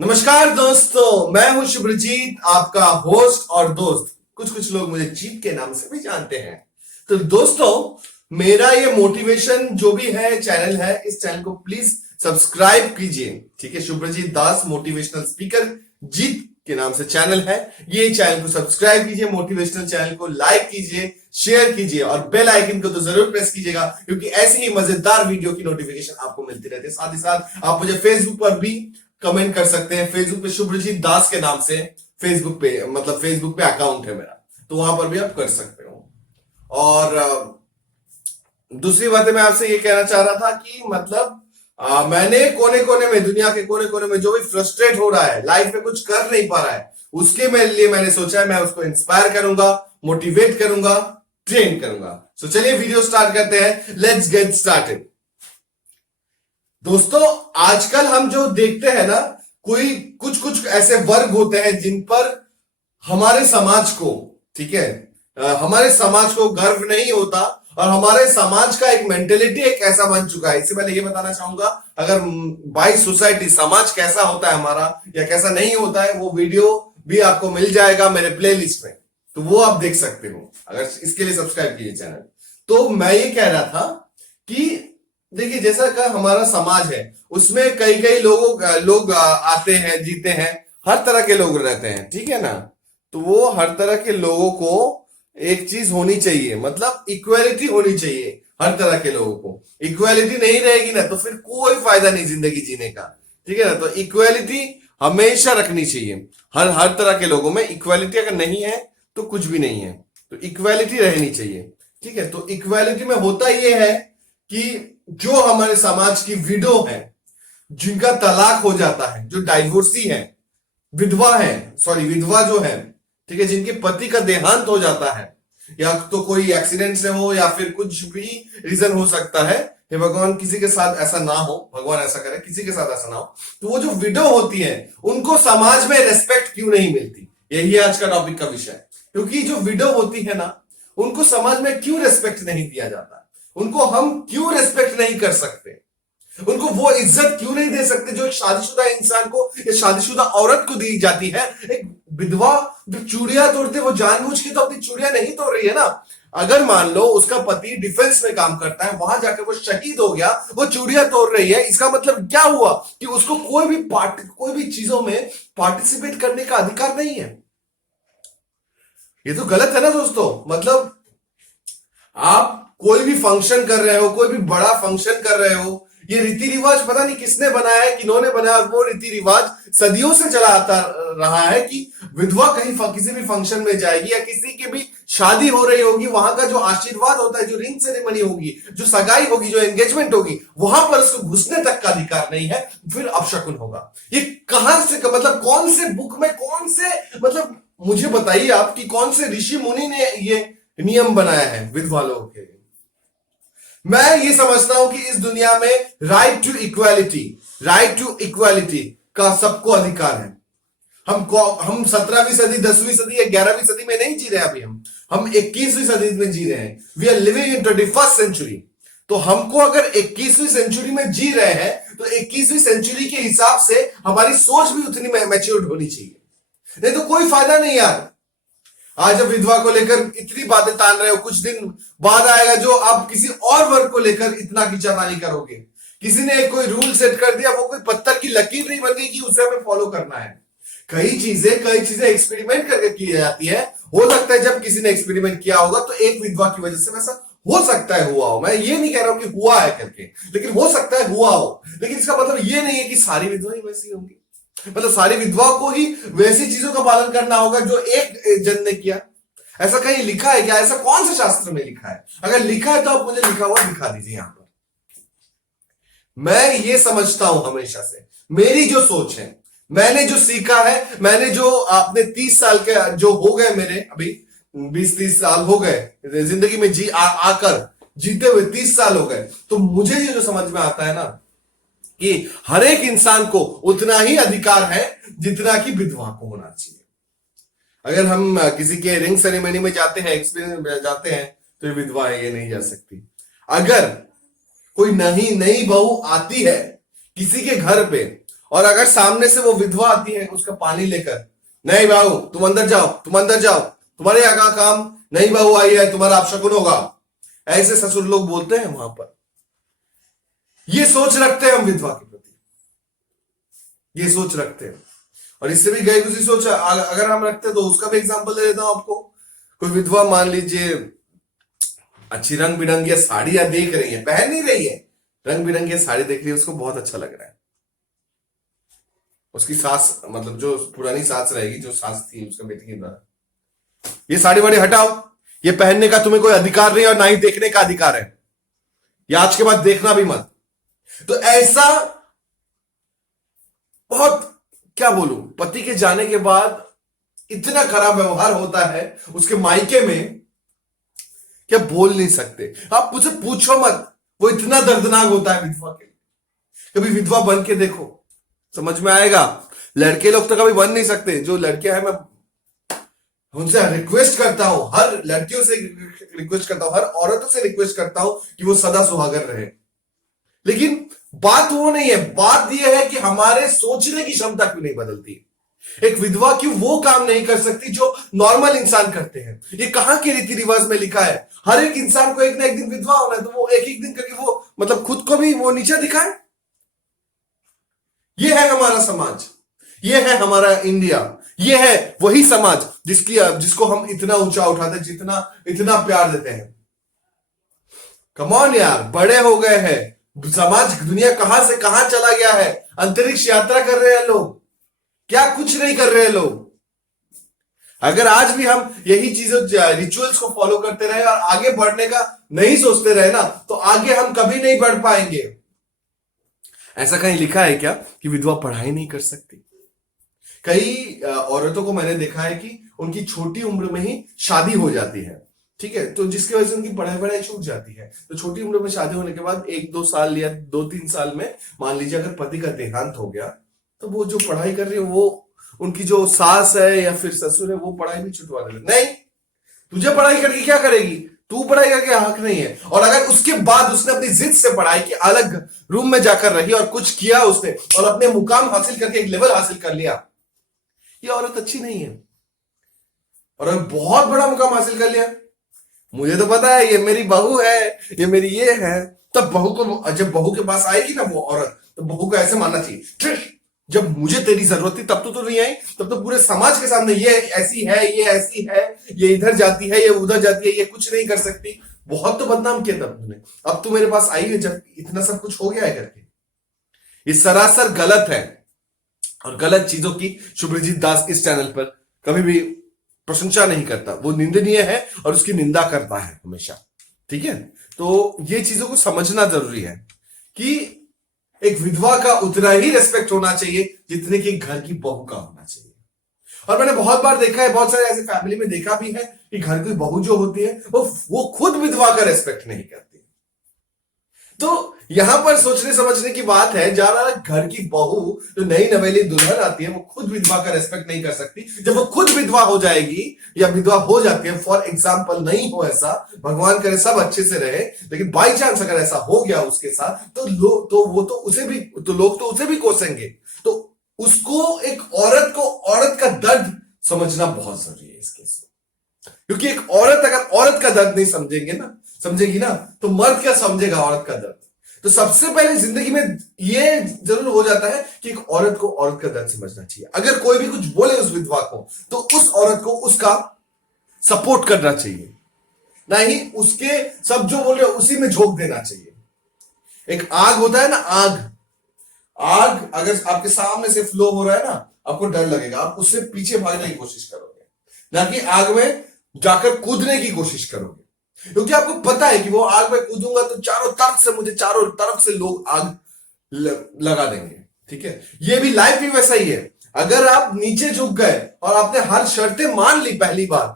नमस्कार दोस्तों, मैं हूं शुभ्रजीत, आपका होस्ट और दोस्त। कुछ कुछ लोग मुझे जीत के नाम से भी जानते हैं। तो दोस्तों, मेरा ये मोटिवेशन जो भी है चैनल है, इस चैनल को प्लीज सब्सक्राइब कीजिए। ठीक है, शुभ्रजीत दास मोटिवेशनल स्पीकर जीत के नाम से चैनल है। ये चैनल को सब्सक्राइब कीजिए, मोटिवेशनल चैनल को लाइक कीजिए, शेयर कीजिए और बेल आइकन को तो जरूर प्रेस कीजिएगा, क्योंकि ऐसी ही मजेदार वीडियो की नोटिफिकेशन आपको मिलती रहती है। साथ ही साथ आप मुझे फेसबुक पर भी कमेंट कर सकते हैं। फेसबुक पे शुभ्रजीत दास के नाम से फेसबुक पे अकाउंट है मेरा, तो वहां पर भी आप कर सकते हो। और दूसरी बात मैं आपसे ये कहना चाह रहा था कि मैंने कोने कोने में, दुनिया के कोने कोने में जो भी फ्रस्ट्रेट हो रहा है, लाइफ में कुछ कर नहीं पा रहा है, उसके लिए मैंने सोचा है मैं उसको इंस्पायर करूंगा, मोटिवेट करूंगा, ट्रेन करूंगा। तो चलिए वीडियो स्टार्ट करते हैं। Let's get started. दोस्तों, आजकल हम जो देखते हैं ना, कोई कुछ कुछ ऐसे वर्ग होते हैं जिन पर हमारे समाज को, ठीक है, हमारे समाज को गर्व नहीं होता, और हमारे समाज का एक मेंटेलिटी एक ऐसा बन चुका है। इससे पहले ये बताना चाहूंगा, अगर बाय सोसाइटी समाज कैसा होता है हमारा या कैसा नहीं होता है, वो वीडियो भी आपको मिल जाएगा मेरे प्लेलिस्ट में, तो वो आप देख सकते हो। अगर इसके लिए सब्सक्राइब कीजिए चैनल। तो मैं ये कह रहा था कि देखिए, जैसा का हमारा समाज है, उसमें कई कई लोग आते हैं, जीते हैं, हर तरह के लोग रहते हैं, ठीक है ना। तो वो हर तरह के लोगों को एक चीज होनी चाहिए, मतलब इक्वालिटी होनी चाहिए। हर तरह के लोगों को इक्वालिटी नहीं रहेगी ना, तो फिर कोई फायदा नहीं जिंदगी जीने का, ठीक है ना। तो इक्वालिटी हमेशा रखनी चाहिए। हर हर तरह के लोगों में इक्वालिटी अगर नहीं है तो कुछ भी नहीं है। तो इक्वालिटी रहनी चाहिए, ठीक है। तो इक्वालिटी में होता यह है कि जो हमारे समाज की विडो है, जिनका तलाक हो जाता है, जो डाइवोर्सी है, विधवा जो है, ठीक है, जिनके पति का देहांत हो जाता है, या तो कोई एक्सीडेंट से हो या फिर कुछ भी रीजन हो सकता है, हे भगवान किसी के साथ ऐसा ना हो, भगवान ऐसा करे किसी के साथ ऐसा ना हो। तो वो जो विडो होती है, उनको समाज में रेस्पेक्ट क्यों नहीं मिलती, यही आज का टॉपिक का विषय। क्योंकि जो विडो होती है ना, उनको समाज में क्यों रेस्पेक्ट नहीं दिया जाता, उनको हम क्यों रेस्पेक्ट नहीं कर सकते, उनको वो इज्जत क्यों नहीं दे सकते जो एक शादीशुदा इंसान को या शादीशुदा औरत को दी जाती है। एक विधवा जो चूड़ियां तोड़ती है, वो जानबूझ के तो अपनी चूड़ियां नहीं तोड़ रही है ना। अगर मान लो उसका पति डिफेंस में काम करता है, वहां जाकर वो शहीद हो गया, वो चूड़ियां तोड़ रही है, इसका मतलब क्या हुआ कि उसको कोई भी चीजों में पार्टिसिपेट करने का अधिकार नहीं है। ये तो गलत है ना दोस्तों। मतलब आप कोई भी फंक्शन कर रहे हो, कोई भी बड़ा फंक्शन कर रहे हो, ये रीति रिवाज पता नहीं किसने बनाया है, किन्होंने बनाया, वो रीति रिवाज सदियों से चला आता रहा है कि विधवा कहीं किसी भी फंक्शन में जाएगी या किसी की भी शादी हो रही होगी, वहां का जो आशीर्वाद होता है, जो रिंग सेरेमनी होगी, जो सगाई होगी, जो एंगेजमेंट होगी, वहां पर उसको घुसने तक का अधिकार नहीं है, फिर अपशकुन होगा। ये कहां से, मतलब कौन से बुक में, कौन से, मतलब मुझे बताइए आप कि कौन से ऋषि मुनि ने ये नियम बनाया है विधवा लोगों के लिए। मैं ये समझता हूं कि इस दुनिया में राइट टू इक्वालिटी का सबको अधिकार है। हम 17वीं सदी, 10वीं सदी या 11वीं सदी में नहीं जी रहे। अभी हम 21वीं सदी में जी रहे हैं। We are living in 21st century. तो हमको अगर 21वीं सेंचुरी में जी रहे हैं, तो 21वीं सेंचुरी के हिसाब से हमारी सोच भी उतनी मैच्योर्ड होनी चाहिए, नहीं तो कोई फायदा नहीं यार। आज अब विधवा को लेकर इतनी बातें तान रहे हो, कुछ दिन बाद आएगा जो आप किसी और वर्ग को लेकर इतना खींचातानी करोगे। किसी ने कोई रूल सेट कर दिया, वो कोई पत्थर की लकीर नहीं बन गई कि उसे हमें फॉलो करना है। कई चीजें एक्सपेरिमेंट करके की जाती है। हो सकता है जब किसी ने एक्सपेरिमेंट किया होगा तो एक विधवा की वजह से वैसा हो सकता है हुआ हो। मैं ये नहीं कह रहा हूं कि हुआ है करके, लेकिन हो सकता है हुआ हो। लेकिन इसका मतलब ये नहीं है कि सारी विधवाएं वैसी होंगी, मतलब सारी विधवाओं को ही वैसी चीजों का पालन करना होगा जो एक जन ने किया। ऐसा कहीं लिखा है क्या? ऐसा कौन से शास्त्र में लिखा है? अगर लिखा है तो आप मुझे लिखा हुआ दिखा दीजिए यहां पर। मैं ये समझता हूं हमेशा से, मेरी जो सोच है, मैंने जो सीखा है, मैंने जो अपने 30 साल के जो हो गए, मेरे अभी 20-30 साल हो गए जिंदगी में आकर जीते हुए 30 साल हो गए, तो मुझे ये जो समझ में आता है ना कि हर एक इंसान को उतना ही अधिकार है जितना कि विधवा को होना चाहिए। अगर हम किसी के रिंग सेरेमनी में जाते हैं, एक्सपीरियंस में जाते हैं, तो ये विधवा है, ये नहीं जा सकती। अगर कोई नई बहू आती है किसी के घर पे और अगर सामने से वो विधवा आती है उसका पानी लेकर, नहीं बाबू तुम अंदर जाओ, तुम अंदर जाओ, तुम्हारे यहाँ का काम नहीं, बहू आई है तुम्हारा अपशकुन होगा, ऐसे ससुर लोग बोलते हैं वहां पर। ये सोच रखते हैं हम विधवा के प्रति, ये सोच रखते हैं। और इससे भी गई गुजरी सोच अगर हम रखते हैं तो उसका भी एग्जांपल दे देता हूं आपको। कोई विधवा मान लीजिए अच्छी रंग बिरंगी साड़ियां देख रही है, पहन नहीं रही है, रंग बिरंगी साड़ी देख रही है, उसको बहुत अच्छा लग रहा है। उसकी सास, मतलब जो पुरानी सास रहेगी, जो सास थी उसका बेटी की द्वारा, ये साड़ी वाड़ी हटाओ, ये पहनने का तुम्हें कोई अधिकार नहीं और ना ही देखने का अधिकार है, ये आज के बाद देखना भी मत। तो ऐसा बहुत, क्या बोलूं, पति के जाने के बाद इतना खराब व्यवहार होता है उसके मायके में, क्या बोल नहीं सकते। आप मुझसे पूछो मत, वो इतना दर्दनाक होता है विधवा के लिए। कभी विधवा बन के देखो, समझ में आएगा। लड़के लोग तो कभी बन नहीं सकते, जो लड़कियां हैं मैं उनसे रिक्वेस्ट करता हूं, हर लड़कियों से रिक्वेस्ट करता हूं, हर औरतों से रिक्वेस्ट करता हूं कि वो सदा सुहागर रहे। लेकिन बात वो नहीं है, बात यह है कि हमारे सोचने की क्षमता क्यों नहीं बदलती। एक विधवा क्यों वो काम नहीं कर सकती जो नॉर्मल इंसान करते हैं। ये कहां के रीति रिवाज में लिखा है, हर एक इंसान को एक ना एक दिन विधवा होना है, तो वो एक एक दिन करके वो मतलब खुद को भी वो नीचे दिखाए। ये है हमारा समाज, ये है हमारा इंडिया, ये है वही समाज जिसको हम इतना ऊंचा उठाते हैं, जितना इतना प्यार देते हैं। कम ऑन यार, बड़े हो गए हैं, समाज दुनिया कहां से कहां चला गया है, अंतरिक्ष यात्रा कर रहे हैं लोग, क्या कुछ नहीं कर रहे हैं लोग। अगर आज भी हम यही चीजों रिचुअल्स को फॉलो करते रहे और आगे बढ़ने का नहीं सोचते रहे ना, तो आगे हम कभी नहीं बढ़ पाएंगे। ऐसा कहीं लिखा है क्या कि विधवा पढ़ाई नहीं कर सकती? कई औरतों को मैंने देखा है कि उनकी छोटी उम्र में ही शादी हो जाती है, ठीक है, तो जिसकी वजह से उनकी पढ़ाई छूट जाती है। तो छोटी उम्र में शादी होने के बाद 1-2 साल या 2-3 साल में मान लीजिए अगर पति का देहांत हो गया, तो वो जो पढ़ाई कर रही है, वो उनकी जो सास है या फिर ससुर है, वो पढ़ाई भी छुटवा देते। नहीं, तुझे पढ़ाई करके क्या करेगी, तू पढ़ाई करके हक नहीं है। और अगर उसके बाद उसने अपनी जिद से पढ़ाई की, अलग रूम में जाकर रही और कुछ किया उसने और अपने मुकाम हासिल करके एक लेवल हासिल कर लिया, ये औरत अच्छी नहीं है। और अगर बहुत बड़ा मुकाम हासिल कर लिया, मुझे तो पता है ये मेरी बहू है, ये मेरी ये है, तब बहू को, जब बहू के पास आएगी ना वो औरत, तो बहू को ऐसे मानना चाहिए, जब मुझे तेरी जरूरत थी तब तो नहीं आई, तब तो पूरे समाज के सामने ये ऐसी है, ये ऐसी है, ये इधर जाती है, ये उधर जाती है, ये कुछ नहीं कर सकती, बहुत तो बदनाम किया तब तुमने, अब तो मेरे पास आई है जब इतना सब कुछ हो गया है करके। ये सरासर गलत है और गलत चीजों की शुभ्रजीत दास इस चैनल पर कभी भी प्रशंसा नहीं करता, वो निंदनीय है और उसकी निंदा करता है हमेशा, ठीक है। तो ये चीजों को समझना जरूरी है कि एक विधवा का उतना ही रेस्पेक्ट होना चाहिए जितने कि घर की बहू का होना चाहिए। और मैंने बहुत बार देखा है, बहुत सारे ऐसे फैमिली में देखा भी है कि घर की बहू जो होती है वो खुद विधवा का रेस्पेक्ट नहीं करती। तो यहां पर सोचने समझने की बात है, जहां घर की बहू जो नई नवेली दुल्हन आती है वो खुद विधवा का रेस्पेक्ट नहीं कर सकती। जब वो खुद विधवा हो जाएगी या विधवा हो जाती है, फॉर एग्जाम्पल, नहीं हो ऐसा, भगवान करे सब अच्छे से रहे, लेकिन बाई चांस अगर ऐसा हो गया उसके साथ, तो लोग तो उसे भी कोसेंगे। तो उसको, एक औरत को औरत का दर्द समझना बहुत जरूरी है इस केस में, क्योंकि एक औरत अगर औरत का दर्द नहीं समझेगी ना, तो मर्द क्या समझेगा औरत का दर्द। तो सबसे पहले जिंदगी में ये जरूर हो जाता है कि एक औरत को औरत का दर्द समझना चाहिए। अगर कोई भी कुछ बोले उस विधवा को, तो उस औरत को उसका सपोर्ट करना चाहिए, ना ही उसके सब जो बोले उसी में झोंक देना चाहिए। एक आग होता है ना, आग अगर आपके सामने से फ्लो हो रहा है ना, आपको डर लगेगा, आप उससे पीछे भागने की कोशिश करोगे, ना कि आग में जाकर कूदने की कोशिश करोगे, क्योंकि आपको पता है कि वो आग में कूदूंगा तो चारों तरफ से लोग आग लगा देंगे, ठीक है। ये भी लाइफ भी वैसा ही है। अगर आप नीचे झुक गए और आपने हर शर्तें मान ली पहली बार,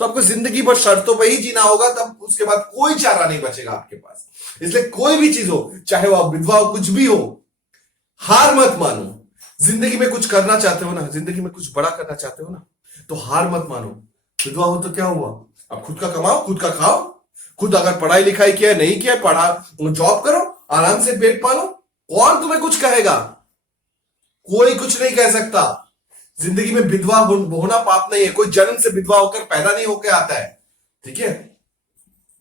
तो आपको जिंदगी भर शर्तों पर ही जीना होगा, तब उसके बाद कोई चारा नहीं बचेगा आपके पास। इसलिए कोई भी चीज हो, चाहे वो विधवा हो, कुछ भी हो, हार मत मानो। जिंदगी में कुछ करना चाहते हो ना, जिंदगी में कुछ बड़ा करना चाहते हो ना, तो हार मत मानो। विधवा हो तो क्या हुआ, अब खुद का कमाओ, खुद का खाओ, खुद अगर पढ़ाई लिखाई किया नहीं किया, पढ़ा जॉब करो, आराम से पेट पालो, कौन तुम्हें कुछ कहेगा। कोई कुछ नहीं कह सकता। जिंदगी में विधवा होना पाप नहीं है। कोई जन्म से विधवा होकर पैदा नहीं होकर आता है, ठीक है।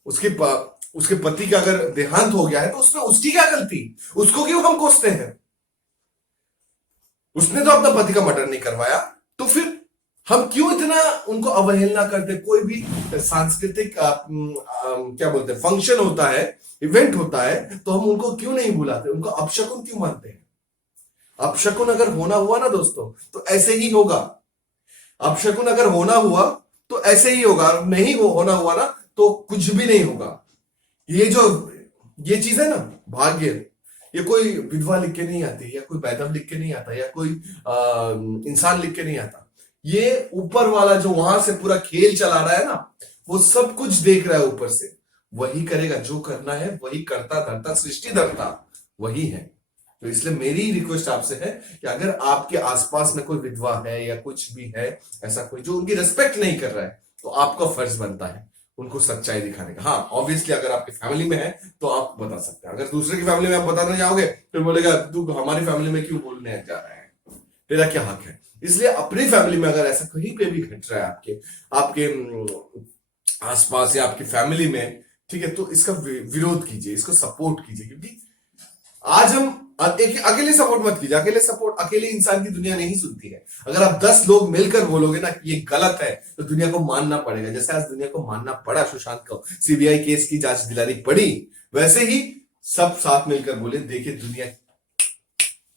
उसके पति का अगर देहांत हो गया है तो उसमें उसकी क्या गलती? उसको क्यों हम कोसते हैं? उसने तो अपना पति का मर्डर नहीं करवाया, तो फिर हम क्यों इतना उनको अवहेलना करते? कोई भी सांस्कृतिक क्या बोलते हैं, फंक्शन होता है, इवेंट होता है, तो हम उनको क्यों नहीं बुलाते? उनको अपशकुन क्यों मानते हैं? अपशकुन अगर होना हुआ ना दोस्तों तो ऐसे ही होगा। अपशकुन अगर होना हुआ तो ऐसे ही होगा, नहीं होना हुआ ना तो कुछ भी नहीं होगा। ये चीज है ना, भाग्य, ये कोई विधवा लिख के नहीं आती, या कोई वैधव लिख के नहीं आता, या कोई इंसान लिख के नहीं आता। ये ऊपर वाला जो वहां से पूरा खेल चला रहा है ना, वो सब कुछ देख रहा है ऊपर से, वही करेगा। जो करना है वही करता धरता सृष्टि धरता वही है। तो इसलिए मेरी रिक्वेस्ट आपसे है कि अगर आपके आसपास में कोई विधवा है या कुछ भी है, ऐसा कोई जो उनकी रिस्पेक्ट नहीं कर रहा है, तो आपका फर्ज बनता है उनको सच्चाई दिखाने का। हाँ, ऑब्वियसली अगर आपकी फैमिली में है तो आप बता सकते हैं। अगर दूसरे की फैमिली में आप बताना जाओगे तो बोलेगा तू हमारी फैमिली में क्यों बोलने जा रहा है, तेरा क्या हक है? इसलिए अपनी फैमिली में अगर ऐसा कहीं पे भी घट रहा है आपके आसपास या आपकी फैमिली में, ठीक है, तो इसका विरोध कीजिए, इसको सपोर्ट कीजिए। क्योंकि आज हम अकेले सपोर्ट मत कीजिए। अकेले इंसान की दुनिया नहीं सुनती है। अगर आप 10 लोग मिलकर बोलोगे ना कि ये गलत है, तो दुनिया को मानना पड़ेगा। जैसे आज दुनिया को मानना पड़ा सुशांत को सीबीआई केस की जांच दिलानी पड़ी, वैसे ही सब साथ मिलकर बोले देखिए दुनिया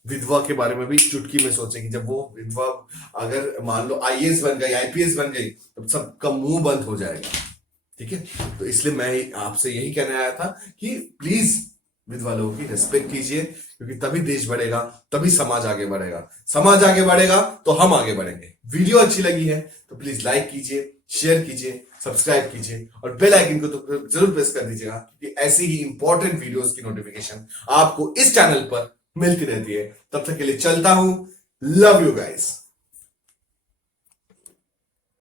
विधवा के बारे में भी चुटकी में सोचेगी। जब वो विधवा अगर मान लो आईएएस बन गई, आईपीएस बन गई, तब सबका मुंह बंद हो जाएगा, ठीक है। तो इसलिए मैं आपसे यही कहने आया था कि प्लीज विधवा लोगों की रिस्पेक्ट कीजिए, क्योंकि तभी देश बढ़ेगा, तभी समाज आगे बढ़ेगा। समाज आगे बढ़ेगा तो हम आगे बढ़ेंगे। वीडियो अच्छी लगी है तो प्लीज लाइक कीजिए, शेयर कीजिए, सब्सक्राइब कीजिए और बेल आइकन को तो जरूर प्रेस कर दीजिएगा, क्योंकि ऐसी ही इंपॉर्टेंट वीडियोस की नोटिफिकेशन आपको इस चैनल पर मिलती रहती है। तब तक के लिए चलता हूं। Love you guys.